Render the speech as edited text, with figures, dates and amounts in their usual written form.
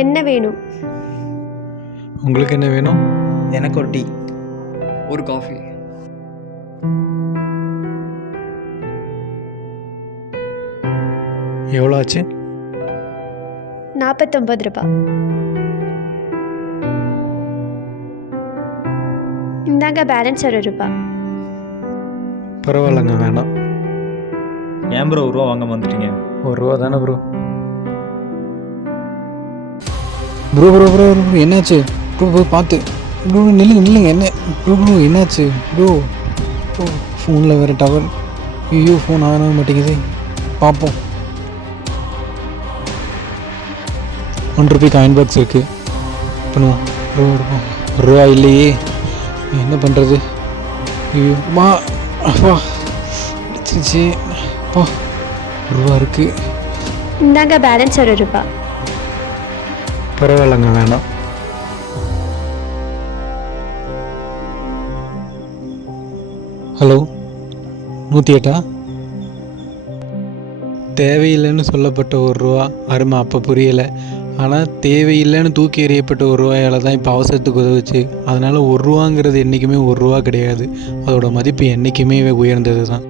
என்ன வேணும்? உங்களுக்கு என்ன வேணும்? எனக்கு ஒரு டீ. ஒரு காஃபி. எவ்வளோ ஆச்சு? 49 ரூபாய். இந்தாங்க பேலன்ஸ் 1 ரூபாய். பரவாயில்லைங்க, வேணாம். ஏன் ப்ரோ ரூபா வாங்காம வந்துட்டீங்க? ₹1 தானே bro. Bro bro bro bro என்னாச்சு ப்ரோ? ப்ரோ பார்த்து ப்ரோ, நில்லுங்க என்ன ப்ரோ ப்ரோ என்னாச்சு ப்ரோ? ஓ ஃபோனில் வேறு டவர். ஐயோ ஃபோன் ஆக மாட்டேங்குது. பார்ப்போம். ₹1 காயின் பாக்ஸ் இருக்குது. பண்ணுவோம். ப்ரோ இருக்கும் ₹1 இல்லையே, என்ன பண்ணுறது? ஐயோ மா அப்பா அடிச்சிருச்சு. அப்பா ₹1 இருக்குது. இந்தாங்க பேலன்ஸ் 1 ரூபாய். பரவாயில்லைங்க, வேணாம். ஹலோ 108? தேவையில்லைன்னு சொல்லப்பட்ட ₹1 அருமை அப்போ புரியலை. ஆனால் தேவையில்லைன்னு தூக்கி எறியப்பட்ட ₹1 தான் இப்போ அவசரத்துக்கு உதவுச்சு. அதனால் ₹1ங்கிறது என்றைக்குமே ₹1 கிடையாது. அதோட மதிப்பு என்றைக்குமே உயர்ந்தது தான்.